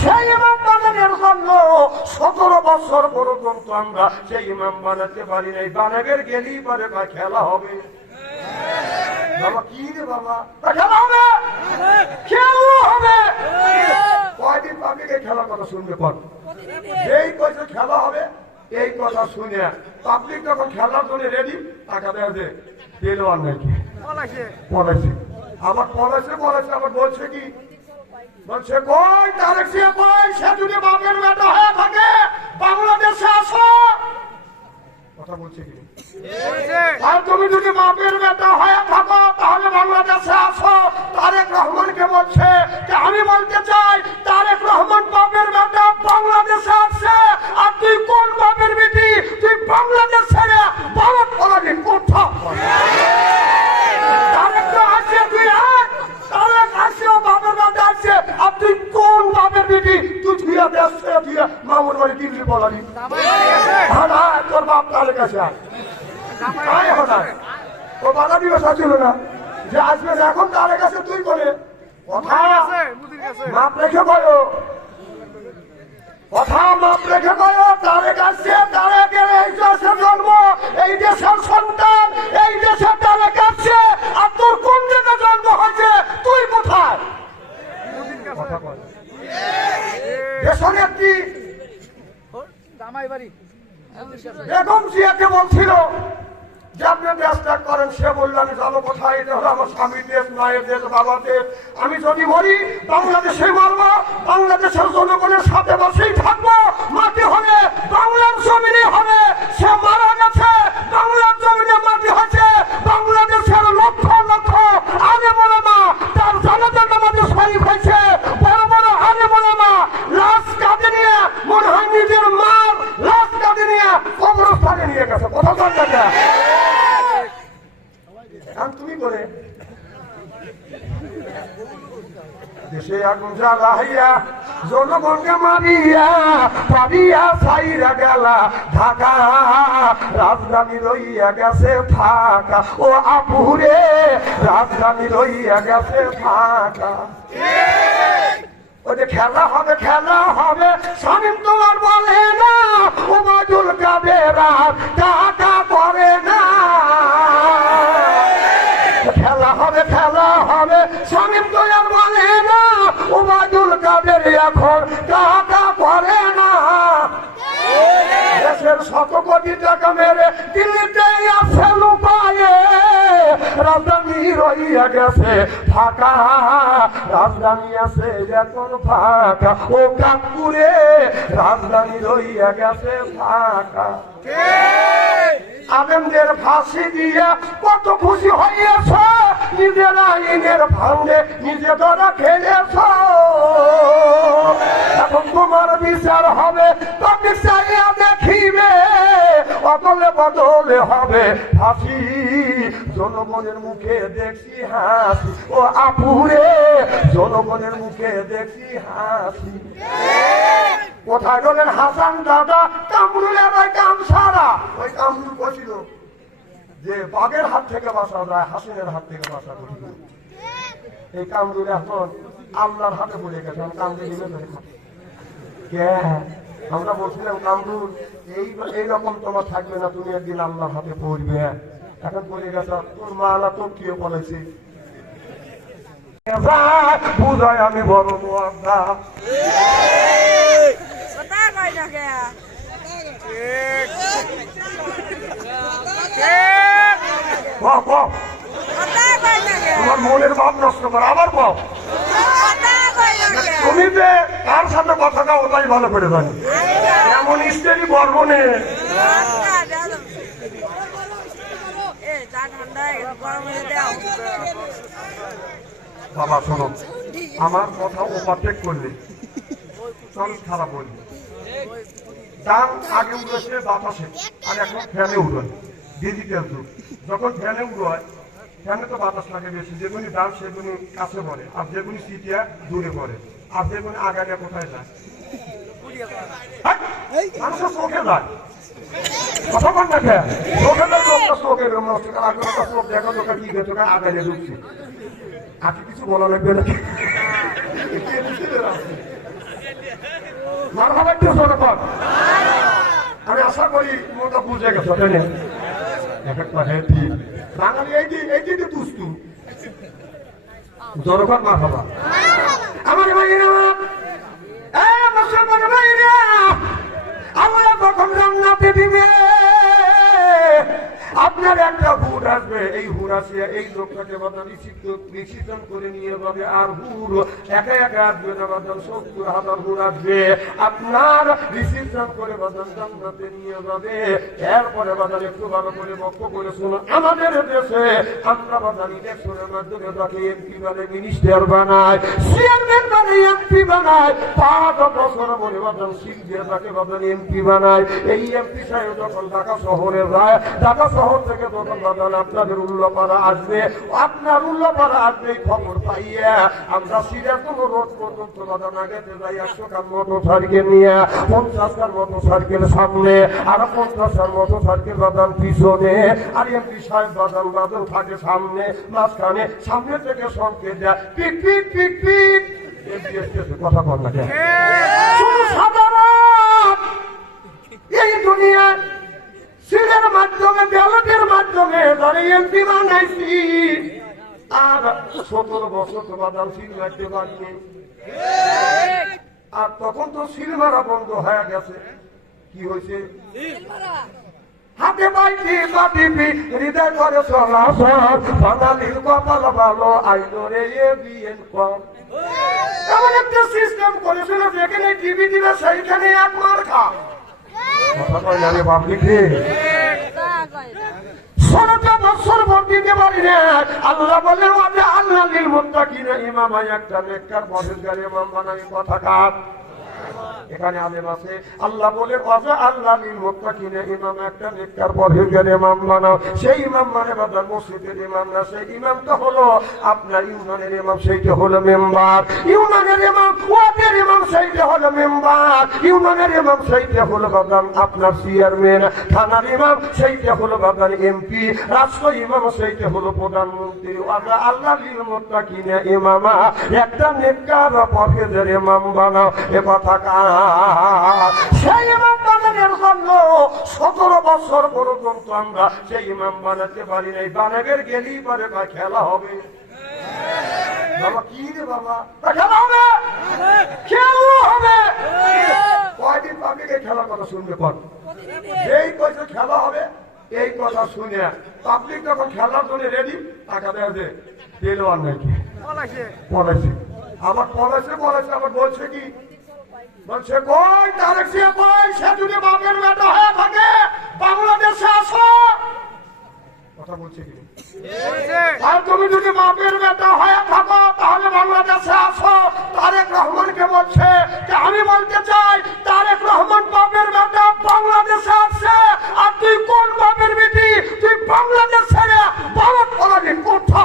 সেই ইমাম বানানোর জন্য 17 বছর পর্যন্ত আমরা সেই ইমাম বানাতে পারি নাই। বানাবের গেলেই পারে বা খেলা হবে। বাবা কি রে বাবা, খেলা হবে, খেলা হবে। কয়দিন পাবলিকে খেলার কথা শুনবে কর, এই কয়েছে খেলা হবে, এই কথা শুনে পাবলিক যখন খেলার জন্য রেডি, টাকা দেওয়া যে পেলোয়ার নাকি পড়াইছে, আবার পড়াইছে আবার বলছে কি, বলছে কই তারেক জিয়া কই, সে যদি বাপের বেটা হয়ে থাকে বাংলাদেশে আসো। কথা বলছে কি, আর তুমি যদি বাপের বেটা হয়ে থাকো তাহলে বাংলাদেশে আসো। তারেক রহমানকে বলছে যে আমি বলতে চাই তারেক রহমান বাপের বেটা বাংলাদেশে আসছে, আর তুই কোন বাপের বেটি, তুই বাংলাদেশ ছেড়ে ভারত পলাবি কোথা। তারেক তো আসছে, তুই তারেক আসছেও বাপের বেটা আসছে, আর তুই কোন বাপের বেটি, তুই ধুয়ে দেশে ধুয়ে মামুর বাড়ি দিল্লি পলাবি। হ্যাঁ তোর বাপ তারেক আসে আয় হঠাৎ ও বাধা দিবস ছিল না যে আসবে না, এখন তার কাছে তুই বলে কথা মাপ রেখে বলো, কথা মাপ রেখে বলো। তারেক আসছে, তারেকের এই দেশের জন্ম, এই দেশের সন্তান, এই দেশের তারেক আসছে, আর তোর কোন জায়গায় জন্ম হয়েছে, তুই কোথায় কথা বল। দেশের একটি বেগম জিয়াকে বলছিল যে আপনি দেশ ত্যাগ করেন, সে বলল আমি যাবো কোথায়, এটা হলো আমার স্বামীর দেশ, মায়ের দেশ, বাবার দেশ, আমি যদি মরি বাংলাদেশে মরবো, বাংলাদেশের জনগণের সাথে বসেই থাকবো, মাটি হবে বাংলার জমিনে হবে। সে মারা গেছে, বাংলার জমিনে মাটি হয়েছে, বাংলাদেশের লক্ষ লক্ষ আলে মোলামা তার জানাজার নামাজে শরীফ হয়েছে, বড় বড় আলে মোলামা লাশ কাঁধে নিয়ে, মনে হয় নিজের মার লাশ কাঁধে নিয়ে কবরস্থানে নিয়ে গেছে। কথা বল না তুমি করে দেশে আগুন জ্বালাইয়া জনগণকে মারিয়া পারিয়া সাইরা গেলা ঢাকা, রাজধানী লইয়া গেছে ফাঁকা, ও আপুরে রাজধানী লইয়া গেছে ফাঁকা। ওই যে খেলা হবে, খেলা হবে, স্বামী তোমার বলে না, ওবায়দুল কাদের টাকা করে না। খেলা হবে, খেলা হবে, স্বামী তোমার বলে না, ওবায়দুল কাদের এখন টাকা করে না। দেশের 100 কোটি টাকা মেরে দিল্লিতে আছে লুকায়ে, রাজধানী রইয়া গেছে ফাঁকা, রাজধানী আছে এখন ফাঁকা, ও কাকুরে রাজধানী রইয়া গেছে ফাঁকা। আলেমদের ফাঁসি দিয়ে কত খুশি হইয়াছ, নিজের আইনের ভাঙে নিজে ধরা খেলেছ, এখন তোমার বিচার হবে, তাকে চাইয়া দেখিবে, অদলে বদলে হবে ফাঁসি, জনগণের মুখে দেখছি হাসি, ও আপুরে জনগণের মুখে দেখছি হাসি। কোথায় গেলেন হাসান দাদা, কামরুলের ওই কাম সারা, ওই কামরুল বসিল যে বাঘের হাত থেকে বাঁচা যায়, হাসিনের হাত থেকে বাঁচা কঠিন। এই কামরুল এখন আল্লাহর হাতে পড়ে গেছে, কামরুল আমরা বলছিলাম কামরুল এইরকম তোমার থাকবে না, তুমি একদিন আল্লাহর হাতে পড়বে। এখন বলে গেছে তোর মা না তোর কেউ বলেছে বুঝায় আমি বড় মোয়াদ্দা। তোমার মনের ভাব নষ্ট কর, আবার কও তুমি যে তার সাথে কথা কাও ওটাই ভালো করে জানি, এমন স্ত্রী বর্বনে বাবা শোনো, আমার কথা ওভারটেক করলে চল খারাপ বলবে, ডান আগে উঠেছে বাতাসে, আর এখন ফ্যানে উঠোয়, ডিজিটাল যুগ, যখন ফ্যানে উঠোয় ফ্যানে তো বাতাস লাগে বেশি, যেগুলি ডান সেগুলি কাছে পড়ে, আর যেগুলি সিটিয়া দূরে পড়ে, আর যেগুলি আগালে কোথায় যায়, মানুষের চোখে যায়। কথা বল না খেয়ে চোখে লোকটা চোখে আগে চোখ দেখা দোকান কি গেছে আগালে ঢুকছে, আগে কিছু বলা লাগবে না। হুজুরের আছে। মারহাবা একটু জোরে কর। আমি আশা করি মোটা বুঝে গেছো, তাই না? একটা হ্যাপি বাঙালি এই দিকে তুস্তু জোরে কর মারহাবা। আমার ভাইরা, মুসলমান ভাইরা, আমরা যখন জান্নাতে দিবে আপনার একটা হুর আসবে, এই হুর আসিয়া এই লোকটাকে বাদান নিশ্চিতন করে নিয়ে যাবে। আর হুর একা একা আসবে না বাদান, ৭০,০০০ হুর আসবে আপনার নিশ্চিতন করে বাদান জান্নাতে নিয়ে যাবে। এরপরে বাদান একটু ভালো করে বক্তব্য করে শুনো, আমাদের দেশে আমরা বাদান ইলেকশনের মাধ্যমে তাকে এমপি বানায়, মিনিস্টার বানায়, চেয়ারম্যান বানায়, এমপি বানায়। ৫ বছর বলে বাদান সিল দিয়ে তাকে বাদান এমপি বানায়। এই এমপি সাহেব যখন ঢাকা শহরে যায়, ঢাকা শহর থেকে যখন বাদান আপনাদের উল্লাপাড়া আসবে, আপনার উল্লাপাড়া আসবে খবর পাইয়া আমরা সিরাজগঞ্জ রোড পর্যন্ত বাদান আগেতে যাই। ১০০ খান মোটর সাইকেল নিয়ে, ৫০ খান মোটর সাইকেল সামনে, আর ৫০ খান মোটর সাইকেল বাদান পিছনে, আর এমপি সাহেব বাদান বাদান থাকে সামনে, মাঝখানে, সামনে থেকে সংকেত দেয় পিক পিক পিক পিক। কথা বল না, সাধারণ এই দুনিয়ার সিলের মাধ্যমে, ব্যালটের মাধ্যমে ধরে এমপি বানাইছি। আর ১৭ বছর তো বাদাম সিল মারতে পারিনি। আর তখন তো সিল মারা বন্ধ হয়ে গেছে। কি হয়েছে? হাতে পাইছি বাটিপি, হৃদয় করে চলাচল, বাঙালির কপাল ভালো, আইলো রে বিএন কম। এমন একটা সিস্টেম করেছিল যেখানে টিভি দিলে সেইখানে এক মার খা। কথা কয় জানে পাবলিক রে, ১৬টা বছর ভোট দিতে পারি না। আল্লাহ বলে আল্লাহ লিল মুত্তাকিনা ইমামা, একটা নেককার পরহেজগার ইমাম বানাই। কথা কার? এখানে আলেম আছে। আল্লাহ বলে আল্লাহ লিল মুত্তাকিনা ইমাম, একটা নেককার পরহেজগার ইমাম বানাও। সেই ইমাম মানে বাজার মসজিদের ইমাম না, সেই ইমামটা হলো আপনার ইউনিয়নের ইমাম, সেইটা হলো মেম্বার। ইউনিয়নের ইমাম, ওয়ার্ডের ইমাম, সেইটা হলো মেম্বার। ইউনিয়নের ইমাম, সেইটা হলো বাজার আপনার চেয়ারম্যান। থানার ইমাম, সেইটা হলো বাজার এমপি। রাষ্ট্র ইমাম, সেইটা হলো প্রধানমন্ত্রী। আল্লাহ লিল মুত্তাকিনা ইমামা, একটা নেককার পরহেজগার ইমাম বানাও। এ কথা সেই ইমাম বানানোর জন্য ১৭ বছর পর্যন্ত আমরা সেই ইমাম বানাতে পারি নাই। বানাবের গেলেই পারে বা খেলা হবে। বাবা কি রে বাবা, খেলা হবে, খেলা হবে। কয়দিন পাবলিক এই খেলার কথা শুনবে? কর এই কয়েছে খেলা হবে, এই কথা শুনে পাবলিক যখন খেলার জন্য রেডি, টাকা দেওয়া যে পেলো আর নাকি পড়াইছে, আবার পড়াইছে আবার বলছে কি, বলছে কই তারেক জিয়া কই, সে যদি বাপের বেটা হয়ে থাকে বাংলাদেশে আসো। কথা বলছে কি? আর তুমি যদি বাপের বেটা হয়ে থাকো তাহলে বাংলাদেশে আসো। তারেক রহমানকে বলছে যে আমি বলতে চাই তারেক রহমান বাপের বেটা, বাংলাদেশে আসছে। আর তুই কোন বাপের বেটি? তুই বাংলাদেশ ছেড়ে ভারত পলাবি কোথা?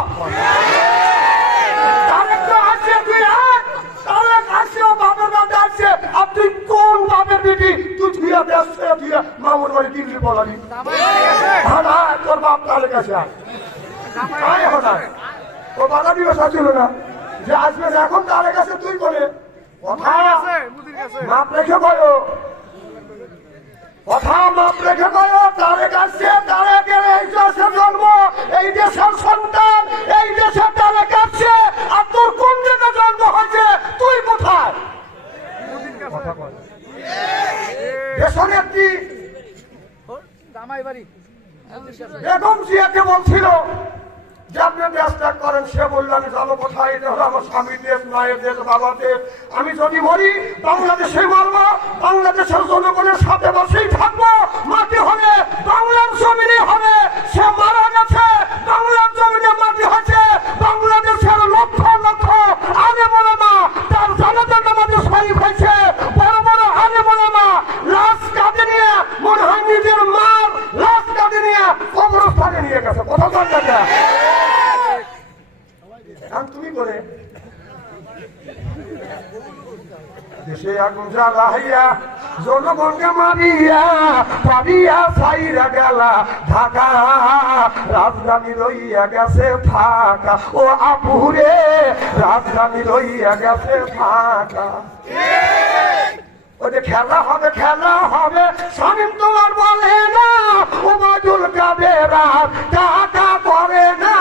তারেক তো আসছে, তুই তারেক আসছেও বাপের বেটা আসছে। আর তুই কোন বাপের বেটি? তুই ধুয়া দেশে ধুয়া মামুর বাড়ি দিল্লি পলাবি। তোর বাপ তারেক আসে ও বাধা দিবসা ছিল না যে আসবে না, এখন তারেক কাছে তুই বলে কথা মাপ রেখে কয়ো, কথা মাপ রেখে কয়ো। তারেক আসছে, তারেকের এই দেশের জন্ম, এই দেশের সন্তান, এই দেশের তারেক আসছে। আর তোর কোন জায়গায় জন্ম হয়েছে? তুই কোথায়? কথা বল। দেশের একটি বেগম জিয়াকে বলছিল যে আপনি দেশ ত্যাগ করেন। সে বলল আমি যাবো কোথায়? এটা হলো আমার স্বামীর দেশ, মায়ের দেশ, বাবার দেশ। আমি যদি মরি বাংলাদেশে মরবো, বাংলাদেশের জনগণের সাথে বসেই থাকবো। মাটি হবে বাংলার জমিনে হবে। সে মারা গেছে, বাংলার জমিনে মাটি হয়েছে। বাংলাদেশের লক্ষ লক্ষ আলেম ওলামা তার জানাজার নামাজে শরীক হয়েছে। বড় বড় আলেম ওলামা লাশ কাঁধে নিয়ে, মনে হয় নিজের মার লাশ কাঁধে নিয়ে কবরস্থানে নিয়ে গেছে। কথা বল না, তুমি করে দেশে আগুন জ্বালাইয়া জনগণকে মারিয়া পারিয়া ছাইরা গেলা ঢাকা, রাজধানী রইয়া গেছে ফাঁকা। ও আপুরে রাজধানী রইয়া গেছে ফাঁকা। ওই যে খেলা হবে স্বামী তোমার বলে না, ওবায়দুল কাদের টাকা করে না।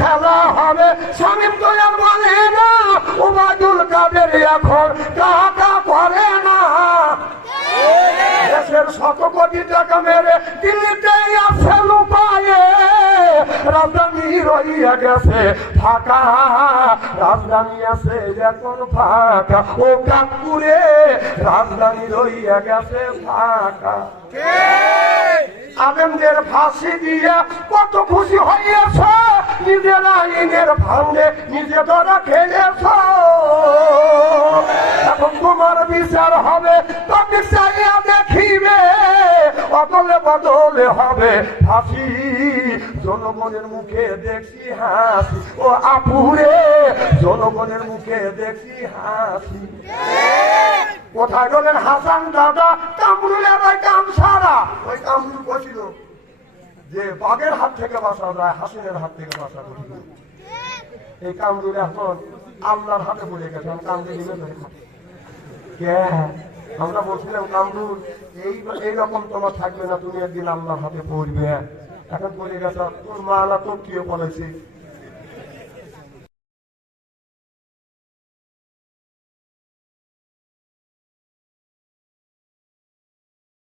খেলা হবে স্বামী তোমার বলে না, ওবায়দুল কাদের এখন টাকা করে না। দেশের 100 কোটি টাকা মেরে দিল্লিতে আছে লুকায়ে, রাজধানী রইয়া গেছে ফাঁকা, রাজধানী আছে এখন ফাঁকা। ও কাকুরে রাজধানী রইয়া গেছে ফাঁকা। আলেমদের ফাঁসি দিয়ে কত খুশি হইয়াছ, নিজের আইনের ভাঙে নিজে ধরা খেলেছ। এখন তোমার বিচার হবে, তবে চাইয়া দেখিবে, অদলে বদলে হবে ফাঁসি। জনগণের মুখে দেখছি হাসি, ও আপুরে জনগণের মুখে দেখছি হাসি। কোথায় গেলেন হাসান দাদা? কামরুলের ওই কাম সারা। ওই কামরুল বলছিল যে বাঘের হাত থেকে বাঁচা যায়, হাসিনের হাত থেকে বাঁচা কঠিন। এই কামরুল এখন আল্লাহর হাতে পড়ে গেছে। আমরা বলছিলাম কামরুল এইরকম তোমার থাকবে না, তুমি একদিন আল্লাহর হাতে পড়বে। এখন পড়ে গেছে, তোর মা আল্লাহ তোর কেউ বলেছে